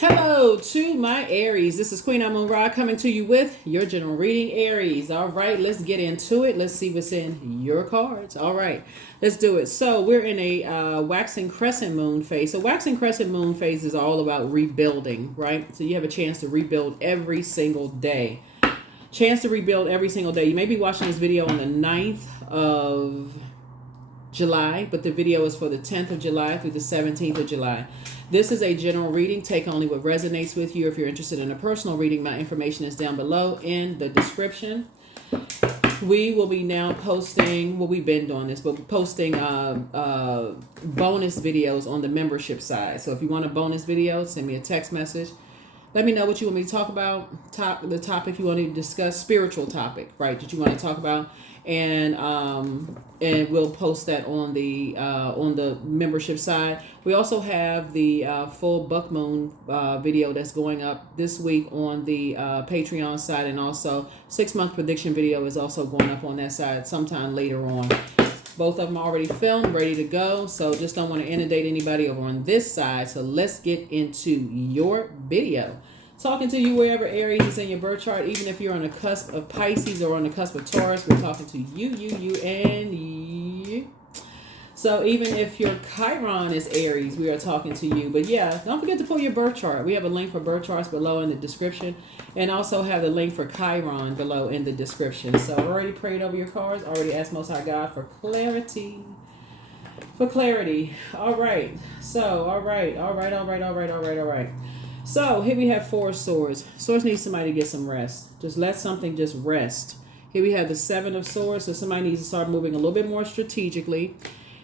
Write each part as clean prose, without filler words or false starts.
Hello to my Aries. This is Queen Amun Ra coming to you with your general reading, Aries. All right, let's get into it. Let's see what's in your cards. All right, let's do it. So we're in a waxing crescent moon phase. So waxing crescent moon phase is all about rebuilding, right? So you have a chance to rebuild every single day. Chance to rebuild every single day. You may be watching this video on the 9th of July, but the video is for the 10th of July through the 17th of July. This is a general reading. Take only what resonates with you. If you're interested in a personal reading, my information is down below in the description. We will be now posting, well, we've been doing this, but posting bonus videos on the membership side. So if you want a bonus video, send me a text message. Let me know what you want me to talk about, the topic you want to discuss, spiritual topic, right, that you want to talk about. And we'll post that on the membership side. We also have the full Buck Moon video that's going up this week on the Patreon side, and also 6-month prediction video is also going up on that side sometime later on. Both of them are already filmed, ready to go. So just don't want to inundate anybody over on this side. So let's get into your video. Talking to you wherever Aries is in your birth chart, even if you're on the cusp of Pisces or on the cusp of Taurus, we're talking to you, and you. So even if your Chiron is Aries, we are talking to you. But yeah, don't forget to pull your birth chart. We have a link for birth charts below in the description, and also have the link for Chiron below in the description. So I already prayed over your cards, already asked Most High God for clarity. All right. So, all right. So here we have 4 swords. Swords need somebody to get some rest. Just let something just rest. Here we have the 7 of swords. So somebody needs to start moving a little bit more strategically.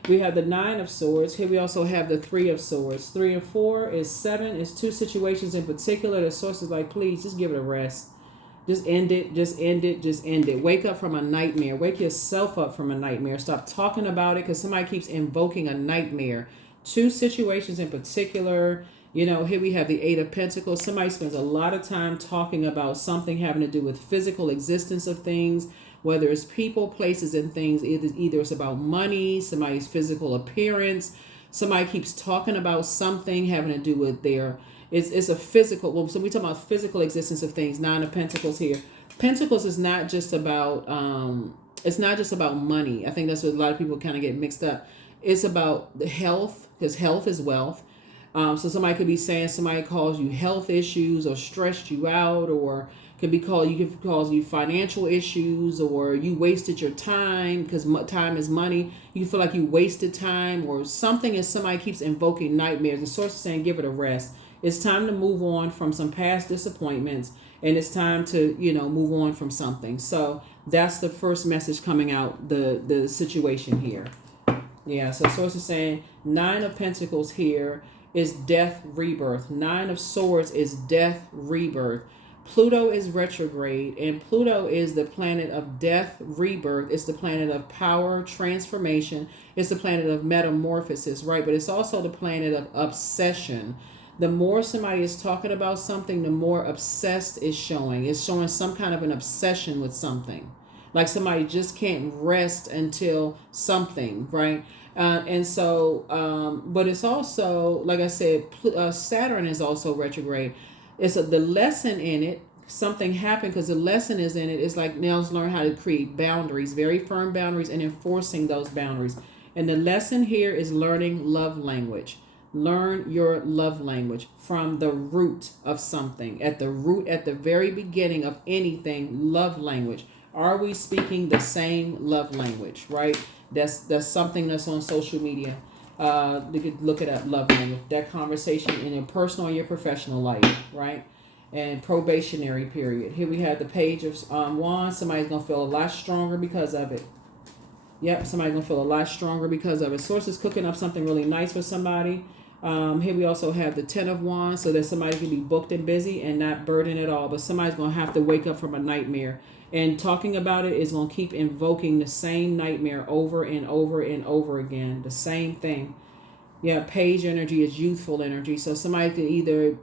We have the 9 of swords. Here we also have the 3 of swords. 3 and 4 is 7. It's 2 situations in particular. The source is like, please just give it a rest. Just end it. Wake up from a nightmare. Wake yourself up from a nightmare. Stop talking about it because somebody keeps invoking a nightmare. 2 situations in particular. You know, here we have the 8 of Pentacles. Somebody spends a lot of time talking about something having to do with physical existence of things, whether it's people, places, and things. Either it's about money, somebody's physical appearance. Somebody keeps talking about something having to do with their, it's a physical, well, so we talk about physical existence of things. 9 of Pentacles here. Pentacles is not just about, it's not just about money. I think that's what a lot of people kind of get mixed up. It's about the health, because health is wealth. So somebody could be saying somebody caused you health issues or stressed you out, or could cause you financial issues, or you wasted your time because time is money. You feel like you wasted time or something, and somebody keeps invoking nightmares. The source is saying give it a rest. It's time to move on from some past disappointments, and it's time to, move on from something. So that's the first message coming out, the situation here. Yeah, so source is saying 9 of Pentacles here is death, rebirth. 9 of Swords is death, rebirth. Pluto is retrograde, and Pluto is the planet of death, rebirth. It's the planet of power, transformation. It's the planet of metamorphosis, right? But it's also the planet of obsession. The more somebody is talking about something, the more obsessed it's showing. It's showing some kind of an obsession with something. Like somebody just can't rest until something, right? But it's also, like I said, Saturn is also retrograde. The lesson in it, something happened because the lesson is in it. It's like now let's learn how to create boundaries, very firm boundaries, and enforcing those boundaries. And the lesson here is learning love language. Learn your love language from the root of something. At the very beginning of anything, love language. Are we speaking the same love language, right? That's something that's on social media. You could look it up, love language. That conversation in your personal or your professional life, right? And probationary period. Here we have the Page of Wands. Somebody's going to feel a lot stronger because of it. Yep, somebody's going to feel a lot stronger because of it. Source is cooking up something really nice for somebody. Here we also have the 10 of Wands, so that somebody can be booked and busy and not burdened at all. But somebody's going to have to wake up from a nightmare. And talking about it is going to keep invoking the same nightmare over and over and over again. The same thing. Yeah, Page energy is youthful energy. So somebody could either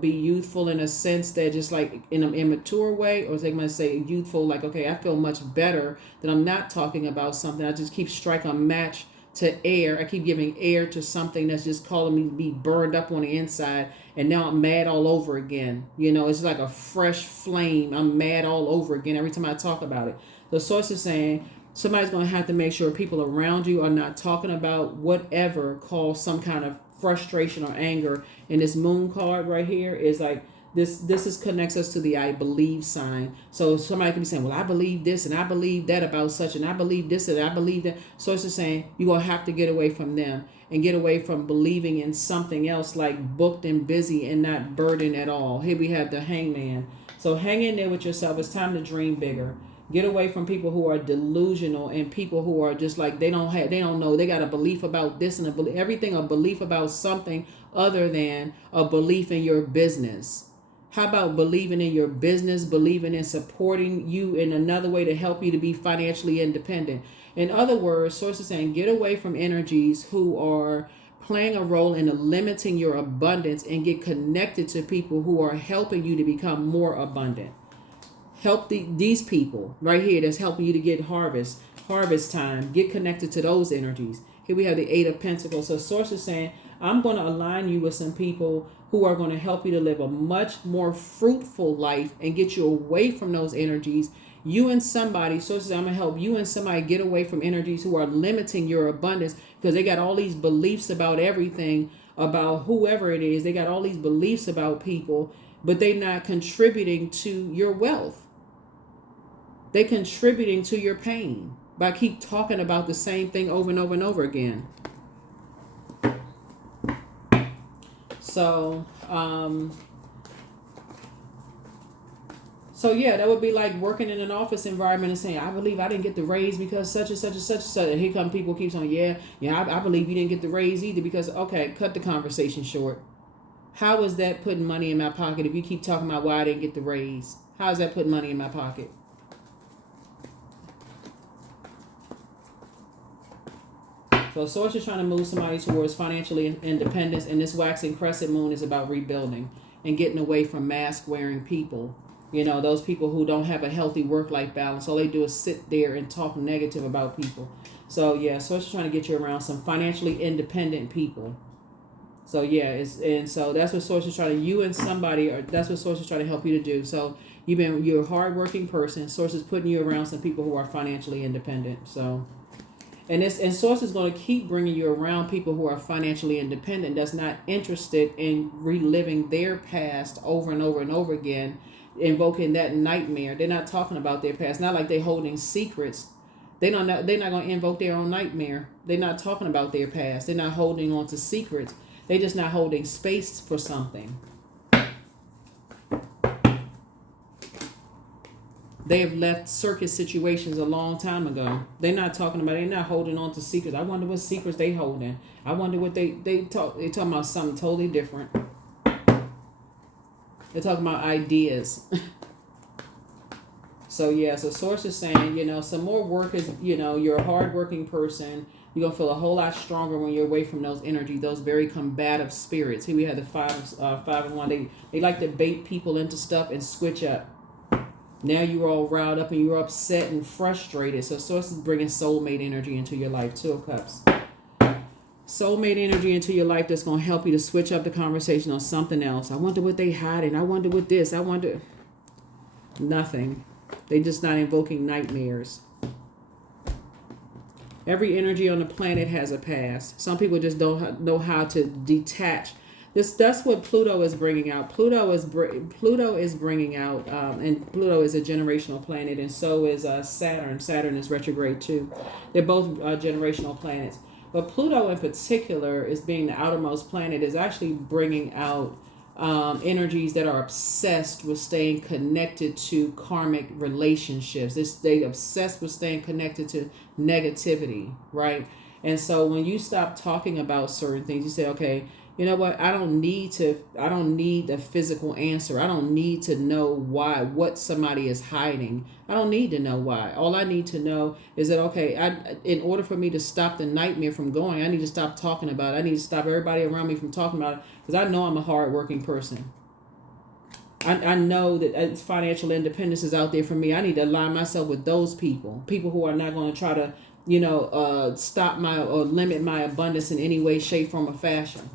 be youthful in a sense that just like in an immature way, or they're going to say youthful like, okay, I feel much better that I'm not talking about something. I just keep striking a match to air. I keep giving air to something that's just calling me to be burned up on the inside. And now I'm mad all over again. You know, it's like a fresh flame. I'm mad all over again every time I talk about it. The source is saying somebody's going to have to make sure people around you are not talking about whatever caused some kind of frustration or anger. And this moon card right here is like, this is connects us to the I believe sign. So somebody can be saying, well, I believe this and I believe that about such, and I believe this and I believe that. So it's just saying you're going to have to get away from them and get away from believing in something else like booked and busy and not burdened at all. Here we have the hangman. So hang in there with yourself. It's time to dream bigger. Get away from people who are delusional and people who are just like they don't know. They got a belief about this and everything, a belief about something other than a belief in your business. How about believing in your business, believing in supporting you in another way to help you to be financially independent? In other words, sources saying get away from energies who are playing a role in limiting your abundance and get connected to people who are helping you to become more abundant. Help these people right here that's helping you to get harvest time. Get connected to those energies. Here we have the Eight of Pentacles. So source is saying, I'm going to align you with some people who are going to help you to live a much more fruitful life and get you away from those energies. You and somebody, sources, I'm going to help you and somebody get away from energies who are limiting your abundance because they got all these beliefs about everything, about whoever it is. They got all these beliefs about people, but they're not contributing to your wealth. They're contributing to your pain by keep talking about the same thing over and over and over again. So yeah, that would be like working in an office environment and saying, I believe I didn't get the raise because such and such and such and such. And here come people keeps on, I believe you didn't get the raise either because, okay, cut the conversation short. How is that putting money in my pocket if you keep talking about why I didn't get the raise? How is that putting money in my pocket? So source is trying to move somebody towards financially independence, and this waxing crescent moon is about rebuilding and getting away from mask wearing people. You know, those people who don't have a healthy work-life balance. All they do is sit there and talk negative about people. So yeah, source is trying to get you around some financially independent people. So yeah, so that's what source is trying to, you and somebody, or that's what source is trying to help you to do. So you're a hardworking person. Source is putting you around some people who are financially independent. So. And source is going to keep bringing you around people who are financially independent, that's not interested in reliving their past over and over and over again, invoking that nightmare. They're not talking about their past. Not like they're holding secrets. They're not going to invoke their own nightmare. They're not talking about their past. They're not holding on to secrets. They're just not holding space for something. They have left circus situations a long time ago. They're not talking about, they're not holding on to secrets. I wonder what secrets they holding. I wonder what they're talking about something totally different. They're talking about ideas. So yeah, so source is saying, some more work is, you're a hardworking person. You're going to feel a whole lot stronger when you're away from those energies, those very combative spirits. Here we have the five and one. They like to bait people into stuff and switch up. Now you're all riled up and you're upset and frustrated. So source is bringing soulmate energy into your life. Two of Cups. Soulmate energy into your life that's going to help you to switch up the conversation on something else. I wonder what they hiding. I wonder what this. I wonder. Nothing. They just not invoking nightmares. Every energy on the planet has a past. Some people just don't know how to detach. That's what Pluto is bringing out. Pluto is bringing out, and Pluto is a generational planet, and so is Saturn. Saturn is retrograde too. They're both generational planets. But Pluto in particular, is being the outermost planet, is actually bringing out energies that are obsessed with staying connected to karmic relationships. They obsessed with staying connected to negativity, right? And so when you stop talking about certain things, you say, okay, you know what? I don't need a physical answer. I don't need to know what somebody is hiding. I don't need to know why. All I need to know is that, okay, in order for me to stop the nightmare from going, I need to stop talking about it. I need to stop everybody around me from talking about it, because I know I'm a hardworking person. I know that financial independence is out there for me. I need to align myself with those people who are not going to try to stop my or limit my abundance in any way, shape, form, or fashion.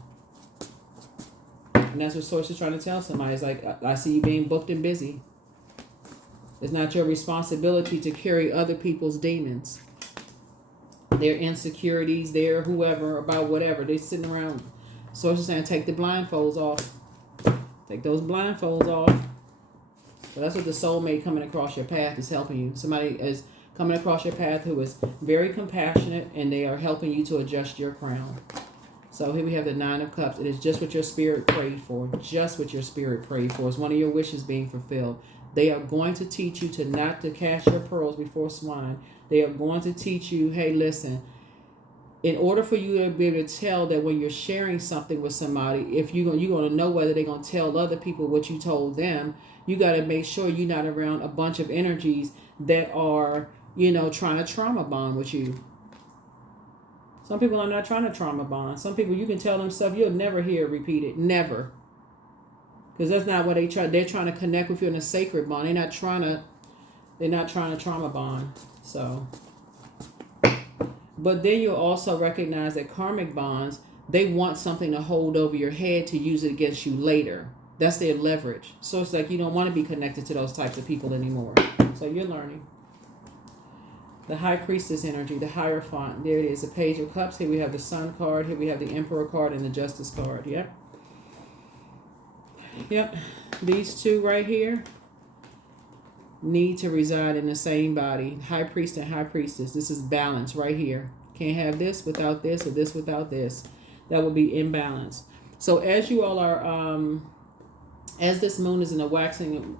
And that's what Source is trying to tell somebody. It's like, I see you being booked and busy. It's not your responsibility to carry other people's demons, their insecurities, their whoever, about whatever. They're sitting around. Source is saying, take the blindfolds off. Take those blindfolds off. So that's what the soulmate coming across your path is helping you. Somebody is coming across your path who is very compassionate, and they are helping you to adjust your crown. So here we have the Nine of Cups. It is just what your spirit prayed for. Just what your spirit prayed for. It's one of your wishes being fulfilled. They are going to teach you to not to cast your pearls before swine. They are going to teach you, hey, listen, in order for you to be able to tell that when you're sharing something with somebody, if you're going to know whether they're going to tell other people what you told them, you got to make sure you're not around a bunch of energies that are, trying to trauma bond with you. Some people are not trying to trauma bond. Some people, you can tell them stuff you'll never hear repeated. Never. Because that's not what they try. They're trying to connect with you in a sacred bond. They're not trying to trauma bond. So, but then you'll also recognize that karmic bonds, they want something to hold over your head to use it against you later. That's their leverage. So it's like you don't want to be connected to those types of people anymore. So you're learning. The High Priestess energy, the Hierophant. There it is, the Page of Cups. Here we have the Sun card. Here we have the Emperor card and the Justice card. Yep. Yep. These two right here need to reside in the same body. High Priest and High Priestess. This is balance right here. Can't have this without this, or this without this. That would be imbalance. So as you all are, as this moon is in a waxing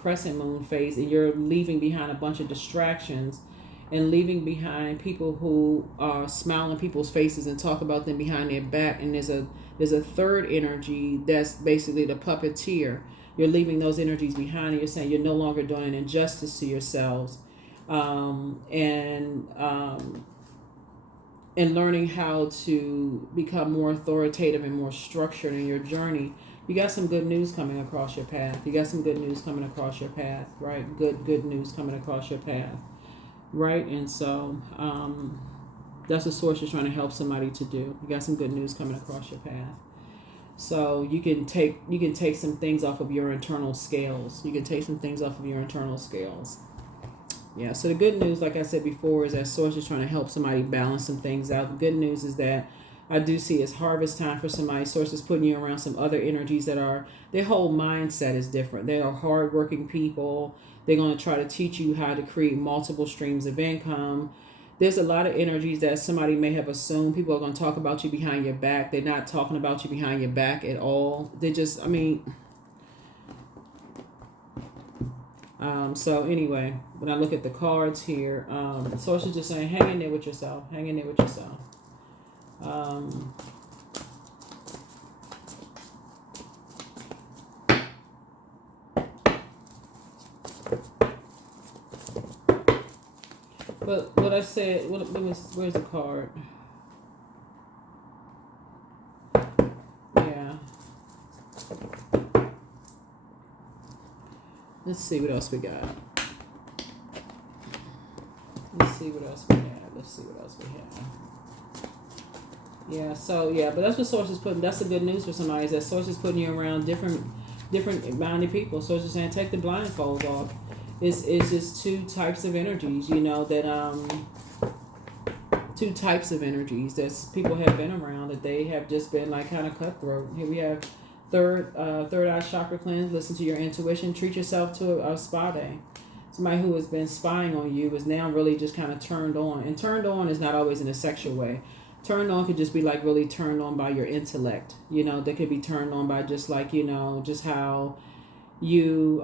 crescent moon phase, and you're leaving behind a bunch of distractions and leaving behind people who are smiling in people's faces and talk about them behind their back, and there's a third energy that's basically the puppeteer. You're leaving those energies behind, and you're saying you're no longer doing an injustice to yourselves, and learning how to become more authoritative and more structured in your journey. You got some good news coming across your path. You got some good news coming across your path, right? Good news coming across your path, right? And so that's what Source is trying to help somebody to do. You got some good news coming across your path. So you can take some things off of your internal scales. You can take some things off of your internal scales. Yeah, so the good news, like I said before, is that Source is trying to help somebody balance some things out. The good news is that I do see it's harvest time for somebody. Source is putting you around some other energies that are, their whole mindset is different. They are hardworking people. They're going to try to teach you how to create multiple streams of income. There's a lot of energies that somebody may have assumed. People are going to talk about you behind your back. They're not talking about you behind your back at all. They just, so anyway, when I look at the cards here, Source is just saying, hang in there with yourself. Hang in there with yourself. But what I said, where's the card? Yeah. Let's see what else we got. Let's see what else we have. Yeah, so yeah, but that's what Source is putting. That's the good news for somebody, is that Source is putting you around different minded people. Source is saying take the blindfolds off. It's just two types of energies, two types of energies that people have been around, that they have just been like kind of cutthroat. Here we have third eye chakra cleanse. Listen to your intuition. Treat yourself to a spa day. Somebody who has been spying on you is now really just kind of turned on. And turned on is not always in a sexual way. Turned on could just be like really turned on by your intellect. They could be turned on by just like, just how you,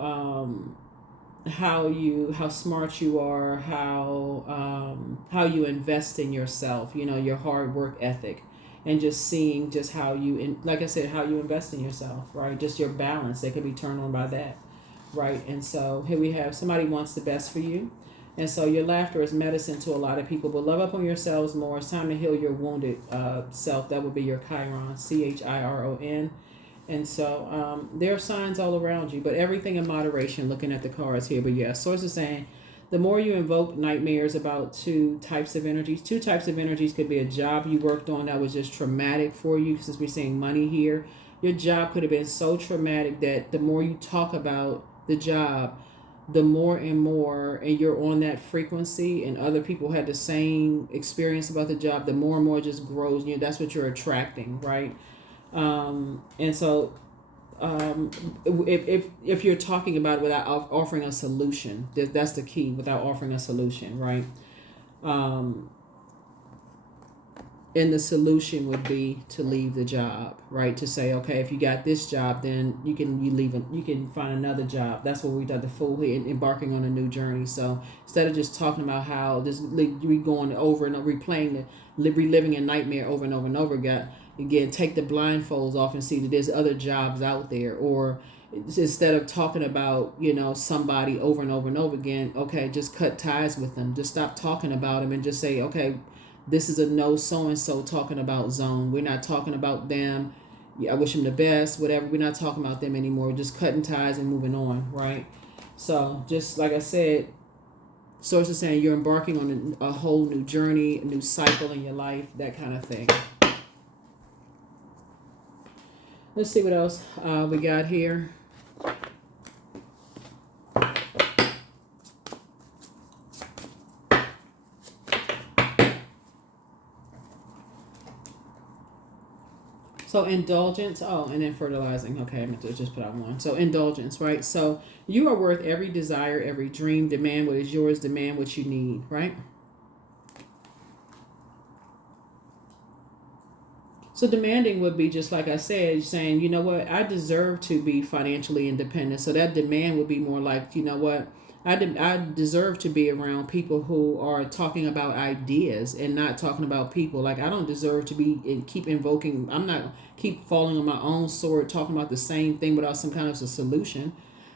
how smart you are, how you invest in yourself, your hard work ethic, and just seeing just how you, like I said, how you invest in yourself, right? Just your balance. They could be turned on by that, right? And so here we have somebody wants the best for you. And so your laughter is medicine to a lot of people, but love up on yourselves more. It's time to heal your wounded self. That would be your Chiron, Chiron. And so there are signs all around you, but everything in moderation, looking at the cards here. But yeah, Source is saying The more you invoke nightmares about two types of energies. Two types of energies could be a job you worked on that was just traumatic for you, since we're saying money here. Your job could have been so traumatic that the more you talk about the job, the more and more, and you're on that frequency, and other people had the same experience about the job, the more and more it just grows. That's what you're attracting, right? And so if you're talking about it without offering a solution, that's the key, without offering a solution, right? And the solution would be to leave the job, right? To say, okay, if you got this job, then you can find another job. That's what we did, the fool here, embarking on a new journey. So instead of just talking about how this we going over and over, reliving a nightmare over and over and over again, take the blindfolds off and see that there's other jobs out there. Or instead of talking about somebody over and over and over again, okay, just cut ties with them. Just stop talking about them and just say, okay, this is a no so-and-so talking about zone. We're not talking about them. I wish them the best, whatever. We're not talking about them anymore. We're just cutting ties and moving on, right? So just like I said, Source is saying you're embarking on a whole new journey, a new cycle in your life, that kind of thing. Let's see what else we got here. So indulgence, and then fertilizing. Okay, I'm going to just put out one. So indulgence, right? So you are worth every desire, every dream. Demand what is yours, demand what you need, right? So demanding would be just like I said, saying, you know what, I deserve to be financially independent. So that demand would be more like, you know what, I deserve to be around people who are talking about ideas and not talking about people. Like, I don't deserve to be and keep invoking. I'm not keep falling on my own sword, talking about the same thing without some kind of a solution.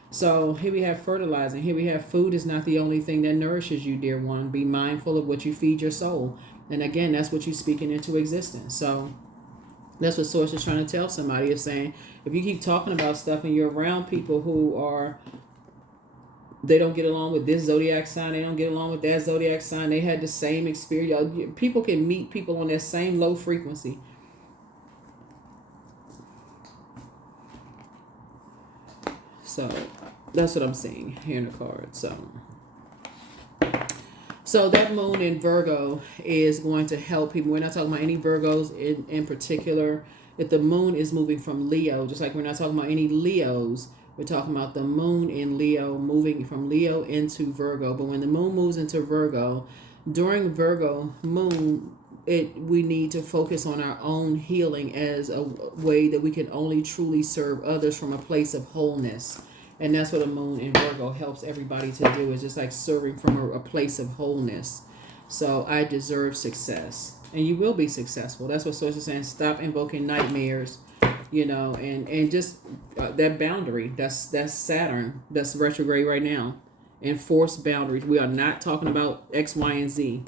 So here we have fertilizing. Here we have food is not the only thing that nourishes you, dear one. Be mindful of what you feed your soul. And again, that's what you're speaking into existence. So that's what Source is trying to tell somebody, is saying, if you keep talking about stuff and you're around people who are, they don't get along with this zodiac sign, they don't get along with that zodiac sign, they had the same experience. People can meet people on that same low frequency. So that's what I'm seeing here in the card. So that moon in Virgo is going to help people. We're not talking about any Virgos in particular. If the moon is moving from Leo, just like we're not talking about any Leos, we're talking about the moon in Leo moving from Leo into Virgo. But when the moon moves into Virgo, during Virgo moon, we need to focus on our own healing as a way that we can only truly serve others from a place of wholeness. And that's what a moon in Virgo helps everybody to do, is just like serving from a place of wholeness. So I deserve success. And you will be successful. That's what Source is saying. Stop invoking nightmares, and just that boundary. That's Saturn. That's retrograde right now. Enforce boundaries. We are not talking about X, Y, and Z.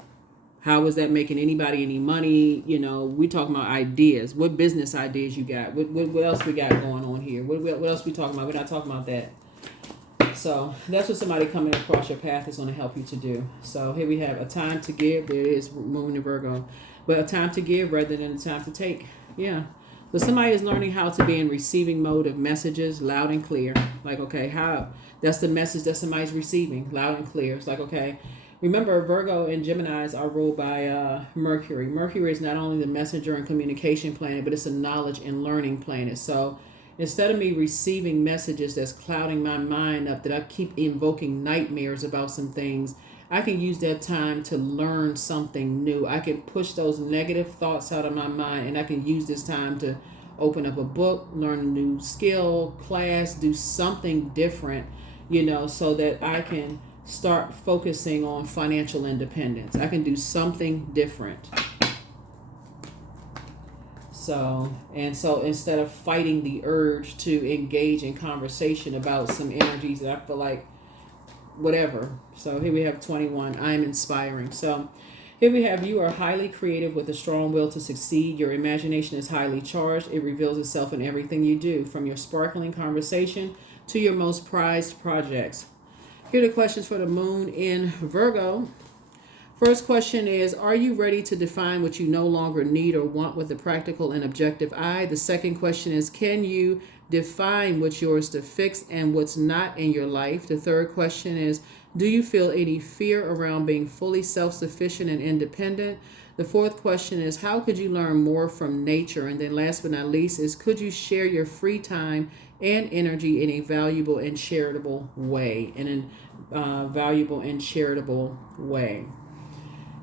How is that making anybody any money? We talking about ideas. What business ideas you got? What else we got going on here? What else we talking about? We're not talking about that. So that's what somebody coming across your path is going to help you to do. So here we have a time to give. There it is, moon in Virgo. But a time to give rather than a time to take. Yeah. But somebody is learning how to be in receiving mode of messages loud and clear. Like, okay, how? That's the message that somebody's receiving, loud and clear. It's like, okay. Remember, Virgo and Geminis are ruled by Mercury. Mercury is not only the messenger and communication planet, but it's a knowledge and learning planet. So instead of me receiving messages that's clouding my mind up, that I keep invoking nightmares about some things, I can use that time to learn something new. I can push those negative thoughts out of my mind, and I can use this time to open up a book, learn a new skill, class, do something different, so that I can start focusing on financial independence. I can do something different. So instead of fighting the urge to engage in conversation about some energies that I feel like whatever. So here we have 21. I am inspiring. So here we have, you are highly creative with a strong will to succeed. Your imagination is highly charged. It reveals itself in everything you do, from your sparkling conversation to your most prized projects. Here are the questions for the moon in Virgo. First question is, are you ready to define what you no longer need or want with a practical and objective eye? The second question is, can you define what's yours to fix and what's not in your life? The third question is, do you feel any fear around being fully self-sufficient and independent? The fourth question is, how could you learn more from nature? And then last but not least is, could you share your free time and energy in a valuable and charitable way? Valuable and charitable way.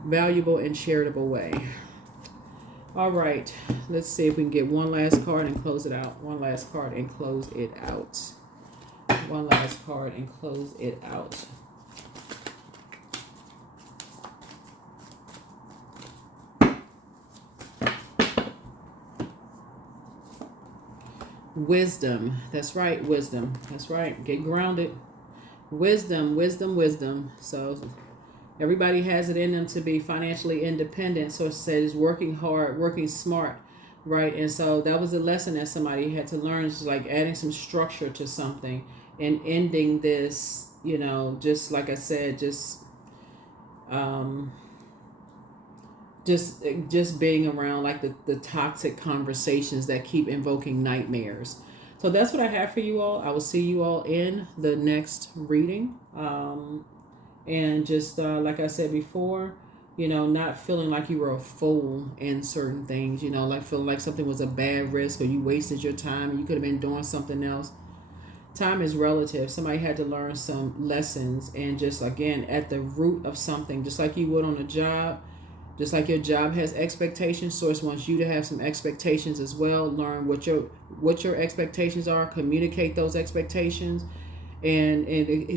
Valuable and charitable way. All right, let's see if we can get one last card and close it out. One last card and close it out. One last card and close it out. Wisdom. That's right, wisdom. That's right. Get grounded. Wisdom, wisdom, wisdom. So everybody has it in them to be financially independent. So it says working hard, working smart, right? And so that was a lesson that somebody had to learn. It's like adding some structure to something and ending this, just like I said, just being around like the toxic conversations that keep invoking nightmares. So that's what I have for you all. I will see you all in the next reading. And just like I said before, not feeling like you were a fool in certain things, like feeling like something was a bad risk or you wasted your time and you could have been doing something else. Time is relative. Somebody had to learn some lessons and just, again, at the root of something, just like you would on a job, just like your job has expectations, Source wants you to have some expectations as well. Learn what your expectations are, communicate those expectations, and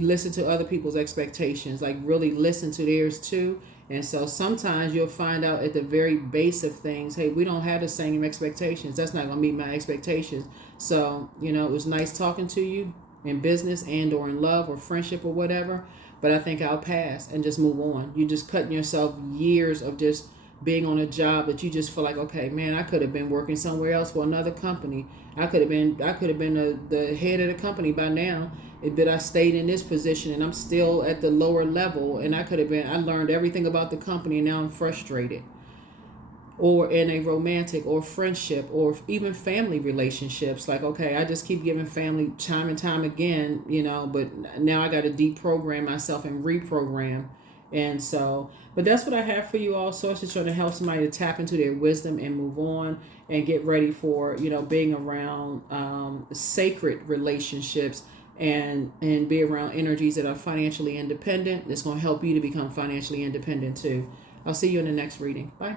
listen to other people's expectations, like really listen to theirs too. And so sometimes you'll find out at the very base of things, hey, we don't have the same expectations. That's not going to meet my expectations. So, it was nice talking to you in business and or in love or friendship or whatever, but I think I'll pass and just move on. You're just cutting yourself years of just being on a job that you just feel like, okay, man, I could have been working somewhere else for another company. I could have been the head of the company by now, but I stayed in this position and I'm still at the lower level, and I learned everything about the company and now I'm frustrated. Or in a romantic or friendship or even family relationships, like, okay, I just keep giving family time and time again, but now I got to deprogram myself and reprogram. And so, but that's what I have for you all. Source is trying to help somebody to tap into their wisdom and move on and get ready for, being around sacred relationships and be around energies that are financially independent. That's going to help you to become financially independent too. I'll see you in the next reading. Bye.